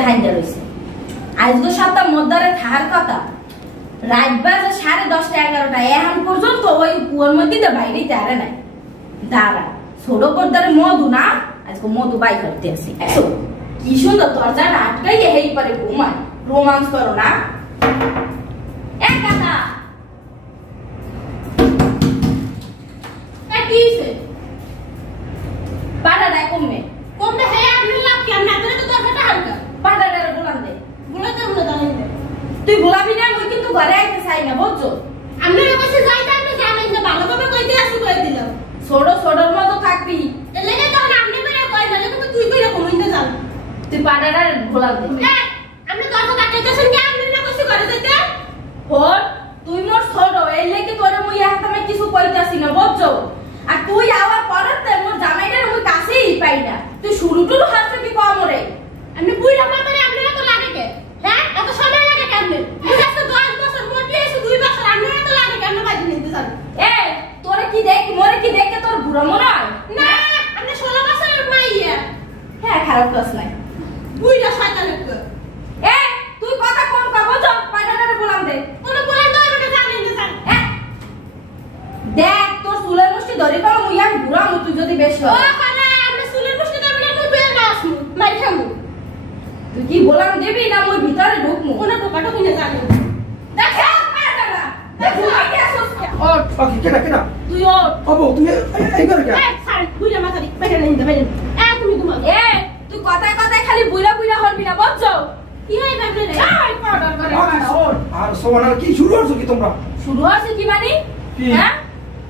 মধ্যে হাইজা রইছে আজকে সপ্তাহ মধ্যরে থাকার কথা রাত বাজে 10:30 11টা এখন পর্যন্ত ওই কুয়োর মধ্যে তো বাইরে তারে নাই দাঁড়া ছোট পর্দারে মধু না আজকে মধু বাই করতে আসি কি সুন্দর দরজাটা আটকাই এই পারে ঘুমায় রোমান্স করো না এক কথা কিছে পাড়াটা কমে কমে হে আপনি লাভ কি আমরা তো দরজাটা হালকা পাড়াটা বলান দে বলাতে বলে দাঁড়াই দে তুই বলাবি না মই কিন্তু ঘরে আইতে চাই না বুঝছো আমরা কাছে যাইতে আপনি জানেন যে ভালোভাবে কইতে আসি কই দিলাম ছোট ছোটর মতো থাকবি এলে না তখন আপনি করে কই না কিন্তু তুই কইরা কইতে যাও তুই পাড়াটা বলান দে আপনি দরজা কাটাইতেছেন কি আপনি না কইছি করে যাইতে হট তুই মোর ছোট এই লাগি তোরে মই এখন আমি কিছু কইতাছি না বুঝছো আর তুই আওয়ার পরেতে মোর জামাইটার মই কাছেই পাই না তুই শুরু টুরু হাতে কি কম রে আমি বুইরা মাতারে আপনারা তো লাগে কে হ্যাঁ এত সময় লাগে কেমনে তুই আজকে 10 বছর মোটি এসে 2 বছর আপনারা তো লাগে কেমনে বাইরে নিতে যান তোরে কি দেখ মোরে কি দেখে তোর বুড়া মনে হয় না আপনি 16 বছরের মাইয়া হ্যাঁ খারাপ ক্লাস নাই বুইরা শয়তানের কো তুই কথা কোন কব যা পাড়াটারে বলাম দে কোন বলাম না আমাকে জানেন না জান দেখ তোর চুলের মুষ্টি ধরে পাবো মুই আর বুড়া মু তুই যদি বেশ ও পারে আমি চুলের মুষ্টি ধরবি না মুই বের না আসমু মাই খামু তুই কি বলাম দেবি না মুই ভিতরে ঢুকমু কোন টোকাটো কিনে জানি দেখ পাড়াটা দেখ বুড়া কি আসছ ও ওকে কেডা তুই ও বাবু তুমি এই করে কে স্যার বুড়া মাথারি বাইরে নিন দে বাইরে তুমি ঘুমা তুই কথায় কথায় খালি বুড়া বুড়া হলবি না বুঝছো কি হয় ভাবলে রে এই পাউডার করে আর সোনার কি শুরু হচ্ছে কি তোমরা শুরু হচ্ছে কি মানে হ্যাঁ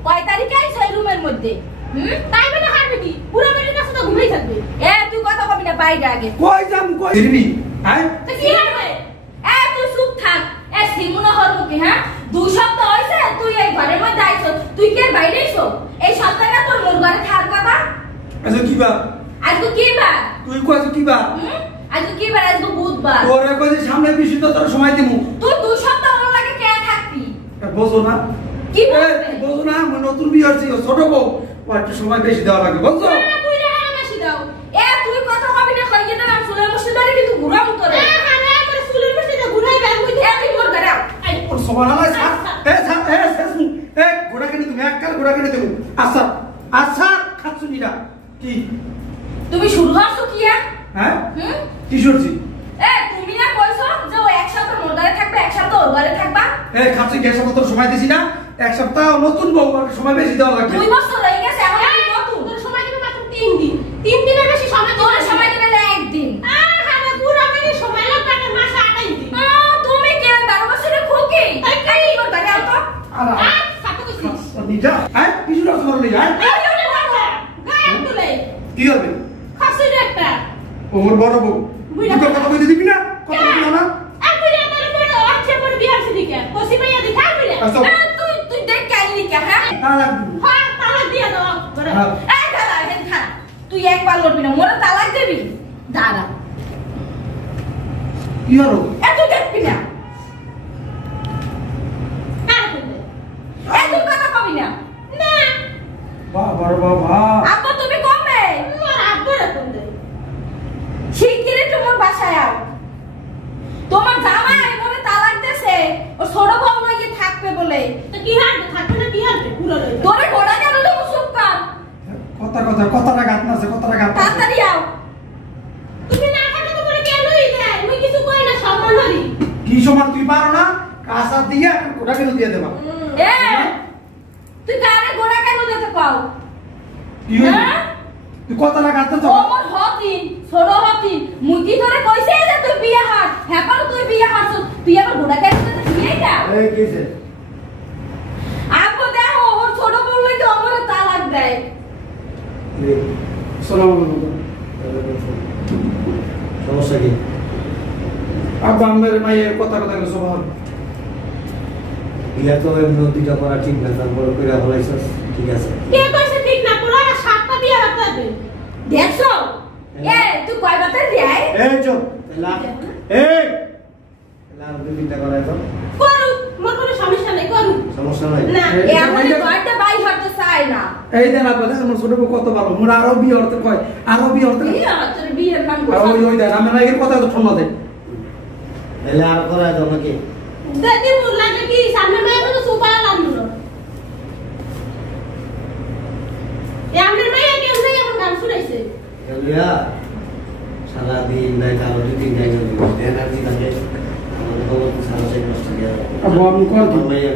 কয় তারিখে আইছো এই রুমের মধ্যে তাই বলে হারবে কি পুরো বাড়ির কাছে তো ঘুমাই থাকবে তুই কথা কবি না বাইরে আগে কই যাম কই দিবি হ্যাঁ তো কি হবে তুই চুপ থাক সিমুনা হরবো কি হ্যাঁ 2 সপ্তাহ হইছে তুই এই ঘরের মধ্যে আইছো তুই কি বাইরে আইছো এই সপ্তাহটা তোর মোর ঘরে থাকার কথা আচ্ছা কি বার আজকে কি বার তুই কইছ কি বার আজকে কি বার আজকে বুধবার ওরে কই সামনে বেশি তো তোর সময় দিমু তুই 2 সপ্তাহ ওর লাগে কে থাকবি বুঝো না কি বলবে বুঝো না মই নতুন বিয়ে হইছে ছোট বউ ওর একটু সময় বেশি দেওয়া লাগে বুঝছো তুই না বেশি দাও তুই কথা কবি না কই যেটা আমি চুলের মুষ্টি ধরে কিন্তু ঘুরা মত রে আমার চুলের মুষ্টি ধরে ঘুরাই বের কই তুই মোর ঘরে আই ওর সুবহানাল্লাহ সাস গোড়া কেন তুমি এককাল গোড়া কেন দেবো আচ্ছা আচ্ছা খাচ্ছুনিরা কি তুমি শুরু হচ্ছো কি হ্যাঁ কি শুনছি তুমি না কইছো যে ও এক সপ্তাহ মোর ঘরে থাকবে এক সপ্তাহ ওর ঘরে থাকবা খাচ্ছি গ্যাস কত সময় দিছি না এক সপ্তাহ নতুন বউ সময় বেশি দেওয়া লাগবে 2 বছর হয়ে গেছে এখন কি নতুন তোর সময় দিবে মাত্র 3 দিন 3 দিনের বেশি সময় তোর সময় দিবে না একদিন আরে পুরো দিন সময় লাগবে না মাসে 28 দিন তুমি কে 12 বছরের খোকি তাই কাই মোর ঘরে আও তো সাথে কইছিস নিটা কি শুরু হচ্ছে করলি গায় তুলে কি হবে খাসি একটা ওর বড় বউ তুই কথা কইতে দিবি না কথা বলবি না তুই আমার বড় আছে বড় বিয়ার সিদিকে কসি ভাইয়া দেখা কইলা তুই দেখ কাইলি কে হ্যাঁ তালাক দিয়া দাও দাঁড়া হেন খা তুই একবার লড়বি না মোরে তালাক দিবি দাঁড়া কি হলো তুই দেখবি না তুই কথা কবি না না বাবা বাবা আপা তুমি কমবে মোর আব্বু রাখুন দে শিগগিরই তোমার বাসায় আও তোমার জামাই মোরে তালাক দেছে ও ছোট বউ লইয়ে থাকবে বলে তো কি হবে থাকবে না কি হবে পুরো লই তোরে ঘোড়া কেন দেবো চুপ কর কথাটা গাত না কথাটা গাত তাড়াতাড়ি আও তুমি না থাকলে তো মোরে কেন লই যায় মই কিছু কই না সম্মান হরি কি সমান তুই পারো না কাঁচা দিয়া ঘোড়া কেন দিয়ে দেবা তুই গারে ঘোড়া কেন দিতে পাও কি তুই কথাটা গাত না ওমর হতিন ছোট হতিন মুই কি ধরে কইছে যে তুই বিয়া হার হ্যাঁ পারো তুই বিয়া হারছ তুই আমার ঘোড়া কেন দিতে বিয়েটা এই কিছে আপু দেখো ওর ছোট বউ লইতে আমার তালাক দেয় আসসালামু আলাইকুম সমস্যা কি আব্বা আমার মায়ের কথা গেল সবার বিয়া তো নদীটা করা ঠিক না তারপর কইরা হলাইছস ঠিক আছে কে কইছে ঠিক না পুরা সাতটা বিয়া রাখতে হবে দেখছো তুই কয় বাতার দেয় এই চুপ লা এই লা দুইটা করাই তো করু মোর কোনো সমস্যা নাই করু সমস্যা নাই না এ আমাদের ঘরটা বাই হতে চায় না এই দেন আপনাদের আমার ছোট বউ কত ভালো মোর আরো বিয়ে হতে কয় আরো বিয়ে হতে তোর বিয়ের নাম আর ওই দেন আমরা এর কথা তো শোনা দেয় এলে আর করা দাও নাকি দাদি মুরলাটা কি সামনে মেয়ে তো সুপার লাগলো এ আমাদের মেয়ে কেমন এমন গান শুনাইছে এলিয়া সারা দিন নাই কারো দুই দিন যাই না এনার্জি থাকে আমাদের বলতে সারা সেই কষ্ট গিয়া আবু আমি কোন আমার মেয়ে